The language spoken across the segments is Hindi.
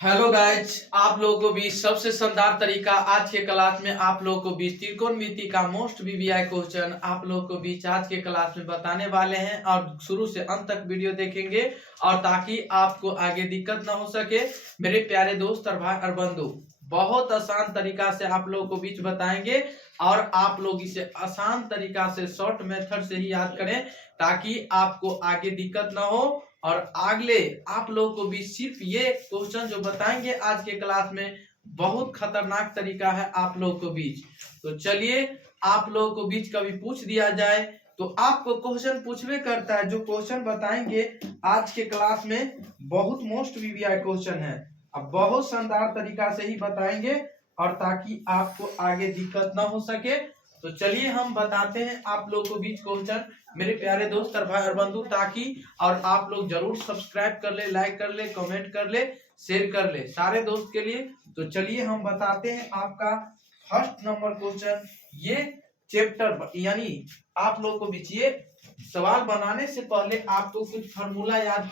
हेलो गाइज, आप लोगों को भी सबसे शानदार तरीका आज के क्लास में आप लोगों को बीच त्रिकोणमिति का मोस्ट वीवीआई क्वेश्चन आप लोगों को बीच आज के क्लास में बताने वाले हैं और शुरू से अंत तक वीडियो देखेंगे और ताकि आपको आगे दिक्कत ना हो सके। मेरे प्यारे दोस्त और भाई और बंधु, बहुत आसान तरीका से आप लोगों को बीच बताएंगे और आप लोग इसे आसान तरीका से शॉर्ट मेथड से ही याद करें ताकि आपको आगे दिक्कत ना हो। और अगले आप लोगों को भी सिर्फ ये क्वेश्चन जो बताएंगे आज के क्लास में बहुत खतरनाक तरीका है आप लोगों को बीच। तो चलिए आप लोगों को बीच कभी पूछ दिया जाए तो आपको क्वेश्चन पूछवे करता है। जो क्वेश्चन बताएंगे आज के क्लास में बहुत मोस्ट वीवीआई क्वेश्चन है, अब बहुत शानदार तरीका से ही बताएंगे और ताकि आपको आगे दिक्कत ना हो सके। तो चलिए हम बताते हैं आप लोगों को बीच क्वेश्चन मेरे प्यारे दोस्त और भाई और बंधु, ताकि और आप लोग जरूर सब्सक्राइब कर ले, लाइक कर ले, कमेंट कर ले, शेयर कर ले सारे दोस्त के लिए। तो चलिए हम बताते हैं आपका फर्स्ट नंबर क्वेश्चन। ये चैप्टर यानी आप लोग को बीच ये सवाल बनाने से पहले आपको कुछ फॉर्मूला याद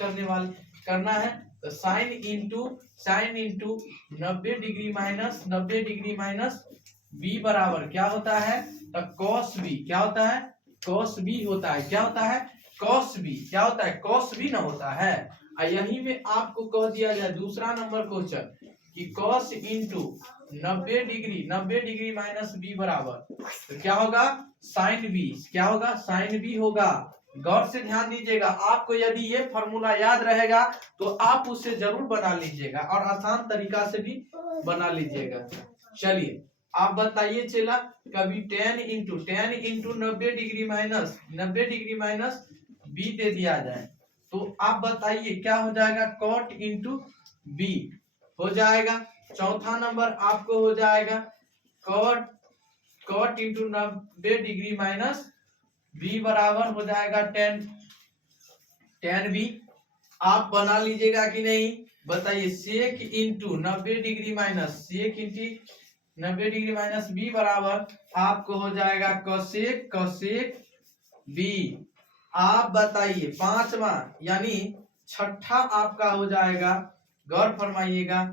करना है। तो sine into 90 degree minus 90 degree minus B बराबर क्या होता है? तो कॉस बी क्या होता है? कॉस बी होता है। क्या होता है? कॉस बी क्या होता है? कॉस बी ना होता है। यही में आपको कह दिया जाए दूसरा नंबर क्वेश्चन कि cos into 90 degree minus B बराबर तो क्या होगा? Sine B. क्या होगा? साइन बी होगा। गौर से ध्यान दीजिएगा, आपको यदि ये फॉर्मूला याद रहेगा तो आप उसे जरूर बना लीजिएगा और आसान तरीका से भी बना लीजिएगा। चलिए आप बताइए चला कभी tan into 90 degree minus B दे दिया जाए तो आप बताइए क्या हो जाएगा? cot इंटू बी हो जाएगा। चौथा नंबर आपको हो जाएगा cot into 90 degree minus B बराबर हो जाएगा tan बी। आप बना लीजिएगा कि नहीं बताइए। सेक इंटू 90 डिग्री माइनस बी बराबर आपको हो जाएगा कोसेक बी। आप बताइए पांचवा यानी छठा आपका हो जाएगा, गौर फरमाइएगा,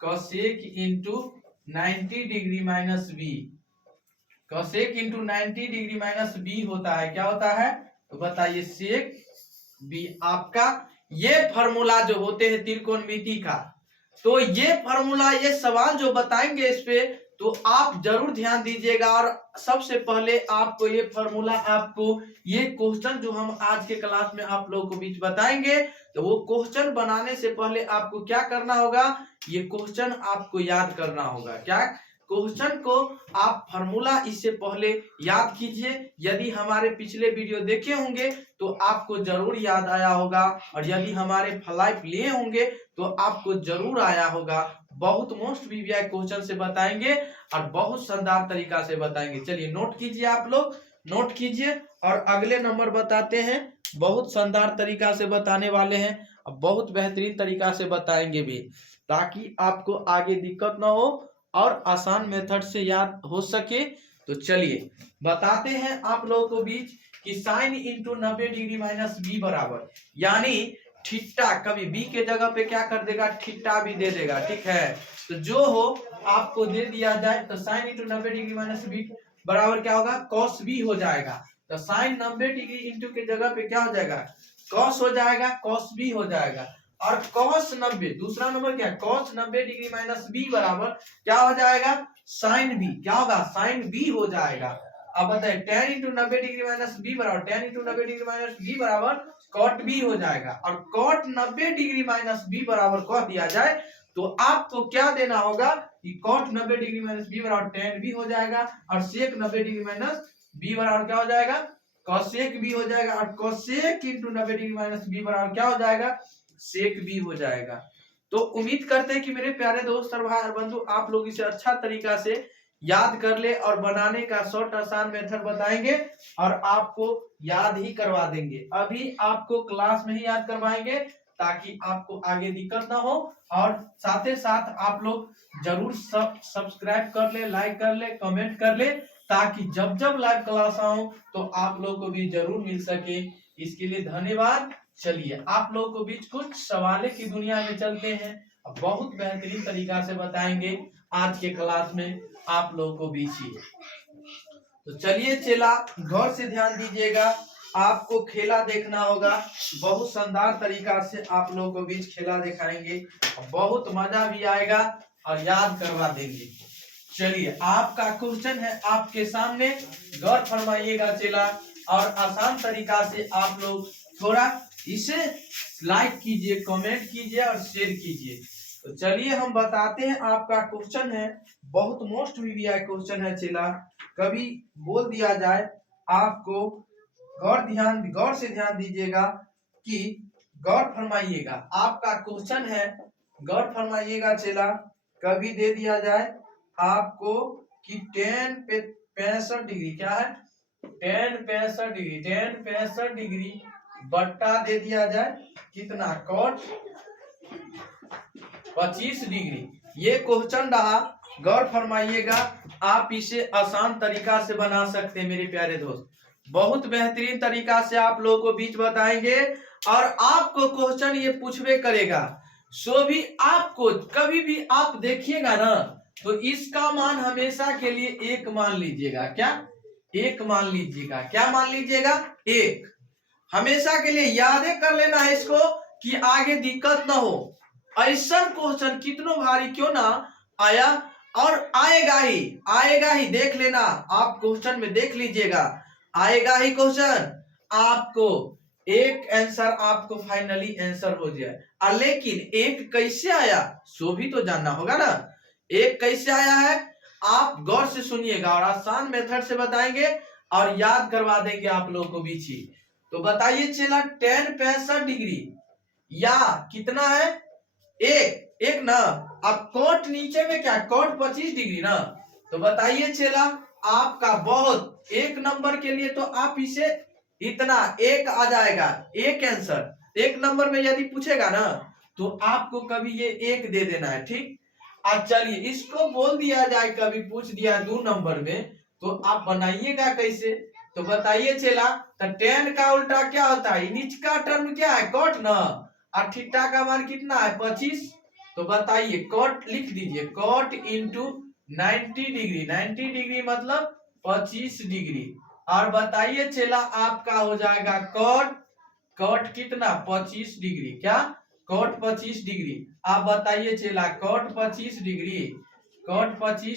cosec into 90 degree minus B. Cosec into 90 degree minus B होता है। क्या होता है? तो बताइए सेक बी। आपका ये फॉर्मूला जो होते हैं त्रिकोणमिति का, तो ये फॉर्मूला ये सवाल जो बताएंगे इस पे तो आप जरूर ध्यान दीजिएगा। और सबसे पहले आपको ये फॉर्मूला आपको ये क्वेश्चन जो हम आज के क्लास में आप लोगों को बीच बताएंगे तो वो क्वेश्चन बनाने से पहले आपको क्या करना होगा? ये क्वेश्चन आपको याद करना होगा। क्या? क्वेश्चन को आप फॉर्मूला इससे पहले याद कीजिए। यदि हमारे पिछले वीडियो देखे होंगे तो आपको जरूर याद आया होगा और यदि हमारे फ्लाइप लिए होंगे तो आपको जरूर आया होगा। बहुत मोस्ट वीवीआई क्वेश्चन से बताएंगे और बहुत शानदार तरीका से बताएंगे। चलिए नोट कीजिए, आप लोग नोट कीजिए और अगले नंबर बताते हैं। बहुत शानदार तरीका से बताने वाले हैं और बहुत बेहतरीन तरीका से बताएंगे भी ताकि आपको आगे दिक्कत ना हो और आसान मेथड से याद हो सके। तो चलिए बताते हैं आप लोगों को बीच कि sine into 90 degree minus B बराबर यानी थीटा, कभी बी के जगह पे क्या कर देगा? थीटा भी दे देगा। ठीक है, तो जो हो आपको दे दिया जाए तो sine into 90 degree minus B बराबर क्या होगा? कॉस बी हो जाएगा। तो साइन 90 डिग्री इंटू के जगह पे क्या हो जाएगा? कॉस हो जाएगा, कॉस बी हो जाएगा। और कॉस 90 दूसरा नंबर क्या है? कॉस 90 डिग्री माइनस बी बराबर क्या हो जाएगा? Sine B. क्या होगा? साइन बी हो जाएगा। अब बताए tan into 90 degree minus B बराबर tan into 90 degree minus B बराबर कॉट बी हो जाएगा। और कॉट 90 डिग्री माइनस बी बराबर कह दिया जाए तो आपको क्या देना होगा कि कॉट 90 डिग्री माइनस बी बराबर tan बी हो जाएगा और सेक 90 डिग्री माइनस बी बराबर क्या हो जाएगा? कोसेक बी हो जाएगा। और cosec into 90 degree minus B बराबर क्या हो जाएगा? सेक बी हो जाएगा। तो उम्मीद करते हैं कि मेरे प्यारे दोस्त और भाई और बंधु आप लोग इसे अच्छा तरीका से याद कर ले और बनाने का शॉर्ट आसान मेथड बताएंगे और आपको याद ही करवा देंगे। अभी आपको क्लास में ही याद करवाएंगे ताकि आपको आगे दिक्कत ना हो। और साथ ही साथ आप लोग जरूर सब्सक्राइब कर ले, लाइक कर ले, कमेंट कर ले ताकि जब जब लाइव क्लास आऊं तो आप लोग को भी जरूर मिल सके। इसके लिए धन्यवाद। चलिए आप लोगों को बीच कुछ सवालों की दुनिया में चलते हैं, बहुत बेहतरीन तरीका से बताएंगे आज के क्लास में आप लोगों को बीच ही। तो चलिए चेला गौर से ध्यान दीजिएगा, आपको खेला देखना होगा, बहुत शानदार तरीका से आप लोगों को बीच खेला दिखाएंगे, बहुत मजा भी आएगा और याद करवा देंगे। चलिए आपका क्वेश्चन है आपके सामने, गौर फरमाइएगा चेला, और आसान तरीका से आप लोग थोड़ा इसे लाइक कीजिए, कमेंट कीजिए और शेयर कीजिए। तो चलिए हम बताते हैं, आपका क्वेश्चन है बहुत मोस्ट वीवीआई क्वेश्चन है चेला, कभी बोल दिया जाए आपको गौर से ध्यान दीजिएगा कि गौर फरमाइएगा, आपका क्वेश्चन है गौर फरमाइएगा चेला, कभी दे दिया जाए आपको कि tan 65 डिग्री क्या है, tan 65 डिग्री बट्टा दे दिया जाए कितना cot 25 डिग्री। ये क्वेश्चन रहा, गौर फरमाइएगा, आप इसे आसान तरीका से बना सकते हैं मेरे प्यारे दोस्त, बहुत बेहतरीन तरीका से आप लोगों को बीच बताएंगे और आपको क्वेश्चन ये पूछवे करेगा। सो भी आपको कभी भी आप देखिएगा ना तो इसका मान हमेशा के लिए एक मान लीजिएगा, क्या एक मान लीजिएगा, क्या मान लीजिएगा एक, हमेशा के लिए याद कर लेना है इसको कि आगे दिक्कत ना हो। ऐसा क्वेश्चन कितनों भारी क्यों ना आया और आएगा ही, देख लेना आप क्वेश्चन में देख लीजिएगा, आएगा ही क्वेश्चन, आपको एक आंसर आपको फाइनली आंसर हो जाए। लेकिन एक कैसे आया सो भी तो जानना होगा ना, एक कैसे आया है आप गौर से सुनिएगा और आसान मेथड से बताएंगे और याद करवा देंगे आप लोगों को बीच ही। तो बताइए चला tan 65 डिग्री या कितना है एक ना, अब कोट नीचे में क्या कोट 25 डिग्री ना, तो बताइए चला आपका बहुत एक नंबर के लिए तो आप इसे इतना एक आ जाएगा, एक आंसर एक नंबर में यदि पूछेगा ना तो आपको कभी ये एक दे देना है, ठीक। अब चलिए इसको बोल दिया जाए कभी पूछ दिया 2 नंबर में तो आप बनाइएगा कैसे, तो बताइए चला, तो tan का उल्टा क्या होता है, नीच का टर्म क्या है cot ना, और थीटा का मान कितना है 25, तो बताइए cot लिख दीजिए, cot इंटू 90 डिग्री, 90 डिग्री मतलब 25 डिग्री, और बताइए चला आपका हो जाएगा cot कितना 25 डिग्री, क्या cot 25 डिग्री। आप बताइए चला cot 25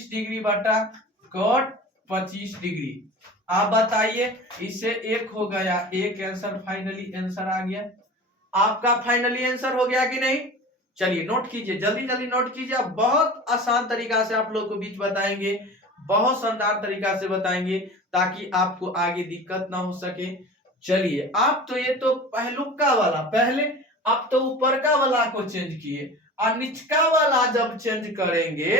डिग्री बटा cot 25 डिग्री, आप बताइए इससे एक हो गया, एक आंसर फाइनली आंसर आ गया, आपका फाइनली आंसर हो गया कि नहीं। चलिए नोट कीजिए, जल्दी जल्दी नोट कीजिए, बहुत आसान तरीका से आप लोग को बीच बताएंगे, बहुत शानदार तरीका से बताएंगे ताकि आपको आगे दिक्कत ना हो सके। चलिए आप तो ये तो पहलुका वाला पहले, अब तो ऊपर का वाला को चेंज किए और निचका वाला जब चेंज करेंगे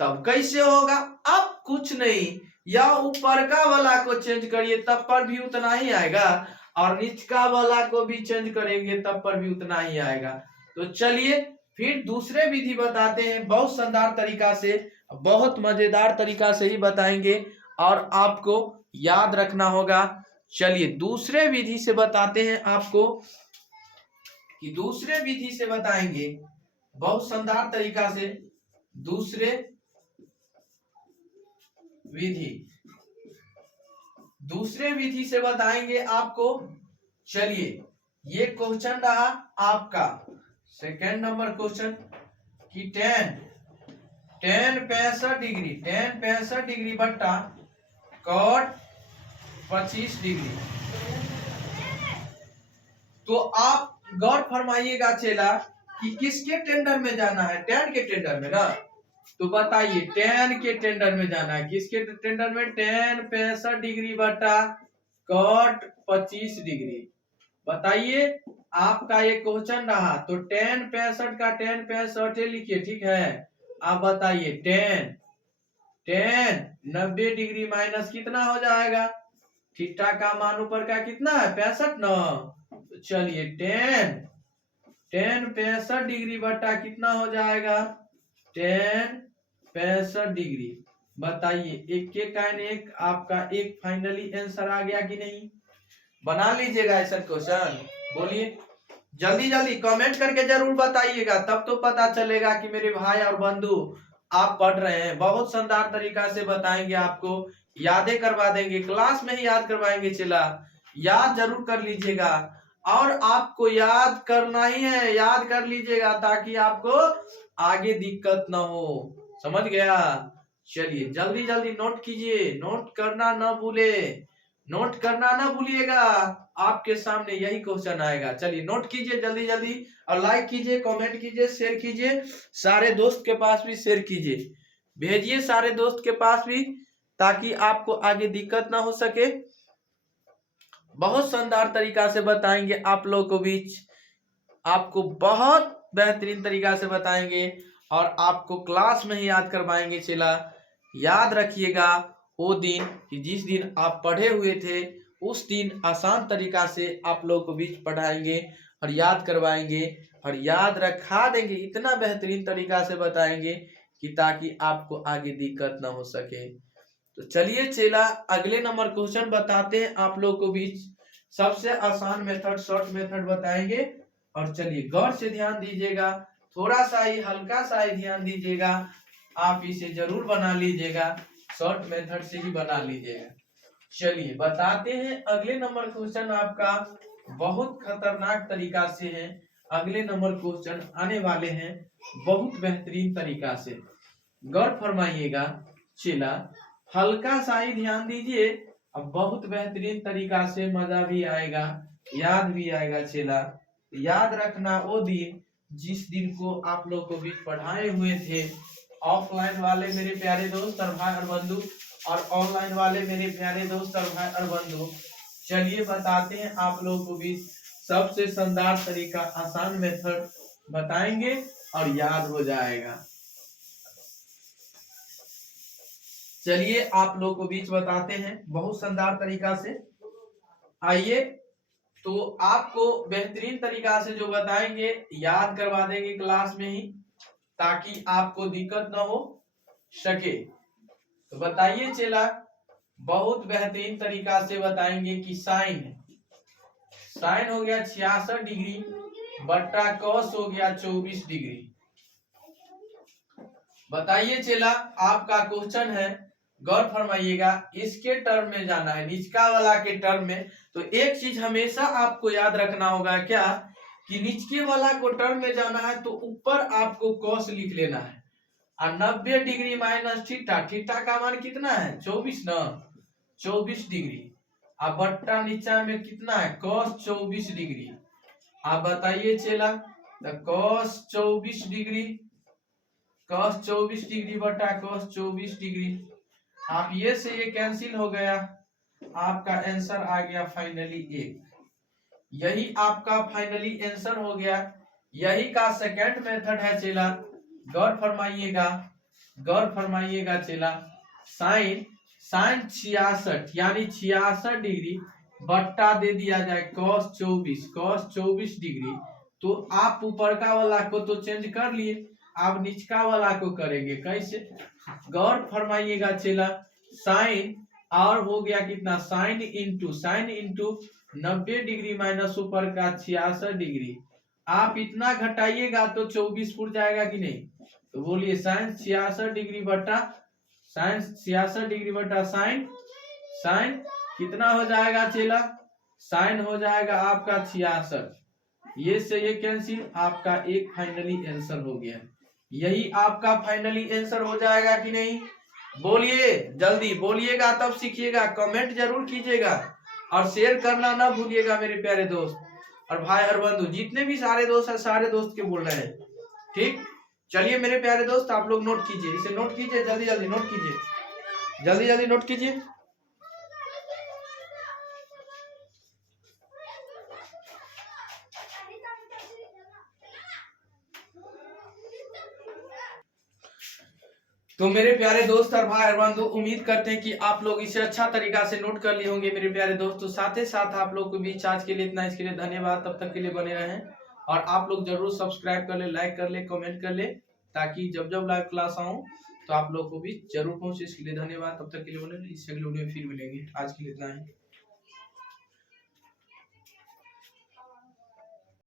तब कैसे होगा, अब कुछ नहीं, या ऊपर का वाला को चेंज करिए तब पर भी उतना ही आएगा और निचका वाला को भी चेंज करेंगे तब पर भी उतना ही आएगा। तो चलिए फिर दूसरे विधि बताते हैं, बहुत शानदार तरीका से, बहुत मजेदार तरीका से ही बताएंगे और आपको याद रखना होगा। चलिए दूसरे विधि से बताते हैं आपको, कि दूसरे विधि से बताएंगे बहुत शानदार तरीका से, दूसरे विधि से बताएंगे आपको। चलिए ये क्वेश्चन रहा आपका सेकेंड नंबर क्वेश्चन कि tan 65 डिग्री बट्टा cot 25 डिग्री, तो आप गौर फरमाइएगा चेला कि किसके टेंडर में जाना है, tan के टेंडर में ना, तो बताइए tan के टेंडर में जाना है, किसके टेंडर में, tan 65 डिग्री बटा cot 25 डिग्री। बताइए आपका ये क्वेश्चन रहा, तो tan 65 का tan 65 लिखिए, ठीक है। आप बताइए tan 90 डिग्री माइनस कितना हो जाएगा, थीटा का मान ऊपर का कितना है 65 ना, तो चलिए tan 65 डिग्री बटा कितना हो जाएगा tan 65 डिग्री। बताइए एक के काइन एक, आपका एक फाइनली आंसर आ गया कि नहीं, बना लीजिएगा ऐसा क्वेश्चन, बोलिए जल्दी जल्दी कमेंट करके जरूर बताइएगा, तब तो पता चलेगा कि मेरे भाई और बंधु आप पढ़ रहे हैं। बहुत शानदार तरीका से बताएंगे आपको, यादें करवा देंगे, क्लास में ही याद करवाएंगे। चला याद जरूर कर लीजिएगा, और आपको याद करना ही है, याद कर लीजिएगा ताकि आपको आगे दिक्कत ना हो। समझ गया? चलिए जल्दी जल्दी नोट कीजिए, नोट करना ना भूले, नोट करना ना भूलिएगा। आपके सामने यही क्वेश्चन आएगा। चलिए नोट कीजिए जल्दी जल्दी, और लाइक कीजिए, कमेंट कीजिए, शेयर कीजिए, सारे दोस्त के पास भी शेयर कीजिए, भेजिए सारे दोस्त के पास भी, ताकि आपको आगे दिक्कत ना हो सके। बहुत शानदार तरीका से बताएंगे आप लोगों को बीच, आपको बहुत बेहतरीन तरीका से बताएंगे, और आपको क्लास में ही याद करवाएंगे। चला याद रखिएगा वो दिन कि जिस दिन आप पढ़े हुए थे, उस दिन आसान तरीका से आप लोगों को बीच पढ़ाएंगे और याद करवाएंगे और याद रखा देंगे। इतना बेहतरीन तरीका से बताएंगे कि ताकि आपको आगे दिक्कत ना हो सके। तो चलिए चेला अगले नंबर क्वेश्चन बताते हैं आप लोगों को बीच। सबसे आसान मेथड, शॉर्ट मेथड बताएंगे, और चलिए गौर से ध्यान दीजिएगा, थोड़ा सा ही, हल्का सा ही ध्यान दीजिएगा। आप इसे जरूर बना लीजिएगा, शॉर्ट मेथड से ही बना लीजिएगा। चलिए बताते हैं अगले नंबर क्वेश्चन आपका बहुत खतरनाक तरीका से है। अगले नंबर क्वेश्चन आने वाले हैं बहुत बेहतरीन तरीका से, गौर फरमाइएगा। चला हल्का सा ही ध्यान दीजिए, अब बहुत बेहतरीन तरीका से मजा भी आएगा, याद भी आएगा। चला याद रखना वो दिन जिस दिन को आप लोग को भी पढ़ाए हुए थे, ऑफलाइन वाले मेरे प्यारे दोस्त और भाई और बंधु, और ऑनलाइन वाले मेरे प्यारे दोस्त और भाई और बंधु। चलिए बताते हैं आप लोगों को भी सबसे शानदार तरीका, आसान मेथड बताएंगे और याद हो जाएगा। चलिए आप लोगों को बीच बताते हैं बहुत शानदार तरीका से। आइए, तो आपको बेहतरीन तरीका से जो बताएंगे याद करवा देंगे क्लास में ही, ताकि आपको दिक्कत ना हो सके। तो बताइए चला, बहुत बेहतरीन तरीका से बताएंगे कि साइन, साइन हो गया 66 डिग्री बट्टा कॉस हो गया 24 डिग्री। बताइए चला, आपका क्वेश्चन है, गौर फरमाइएगा, इसके टर्म में जाना है, निचका वाला के टर्म में। तो एक चीज हमेशा आपको याद रखना होगा, क्या कि निचके वाला को टर्म में जाना है तो ऊपर आपको कॉस लिख लेना है, और 90 डिग्री माइनस थीटा, थीटा का मान कितना है 24 ना, 24 डिग्री। अब बट्टा नीचा में कितना है कॉस 24 डिग्री। आप बताइए चला, कॉस 24 डिग्री, कॉस 24 डिग्री बटा कॉस 24 डिग्री। आप ये से ये कैंसिल हो गया, आपका आंसर आ गया फाइनली 1। यही आपका फाइनली आंसर हो गया। यही का सेकंड मेथड है चला, गौर फरमाइएगा, गौर फरमाइएगा चला। साइन, साइन 66 यानी 66 डिग्री बट्टा दे दिया जाए कॉस 24, कॉस 24 डिग्री। तो आप ऊपर का वाला को तो चेंज कर लिए, आप निचका वाला को करेंगे कैसे, गौर फरमाइएगा चला। साइन और हो गया कितना, साइन इंटू 90 डिग्री माइनस ऊपर का 66 डिग्री। आप इतना घटाइएगा तो 24 फुट जाएगा कि नहीं। तो बोलिए साइन 66 डिग्री बटा, साइन 66 डिग्री बटा साइन, साइन कितना हो जाएगा चेला, साइन हो जाएगा आपका 66, ये से ये कैंसिल, आपका एक फाइनली आंसर हो गया। यही आपका फाइनली आंसर हो जाएगा कि नहीं, बोलिए जल्दी बोलिएगा, तब सीखिएगा। कमेंट जरूर कीजिएगा और शेयर करना ना भूलिएगा मेरे प्यारे दोस्त और भाई और बंधु, जितने भी सारे दोस्त हैं सारे दोस्त के बोल रहे हैं, ठीक। चलिए मेरे प्यारे दोस्त, आप लोग नोट कीजिए, इसे नोट कीजिए, जल्दी जल्दी नोट कीजिए, जल्दी जल्दी नोट कीजिए। तो मेरे प्यारे दोस्त और भाई और बंधु, उम्मीद करते हैं कि आप लोग इसे अच्छा तरीका से नोट कर लिए होंगे मेरे प्यारे दोस्तों। साथ ही साथ आप लोग को बीच आज के लिए इतना, इसके लिए धन्यवाद। तब तक के लिए बने रहें, और आप लोग जरूर सब्सक्राइब कर ले, लाइक कर ले, कमेंट कर ले, ताकि जब जब लाइव क्लास आऊं तो आप लोग को भी जरूर पहुंचे। इसके लिए धन्यवाद। तब तक के लिए बने रहिए, इस अगले वीडियो में फिर मिलेंगे। आज के लिए इतना ही।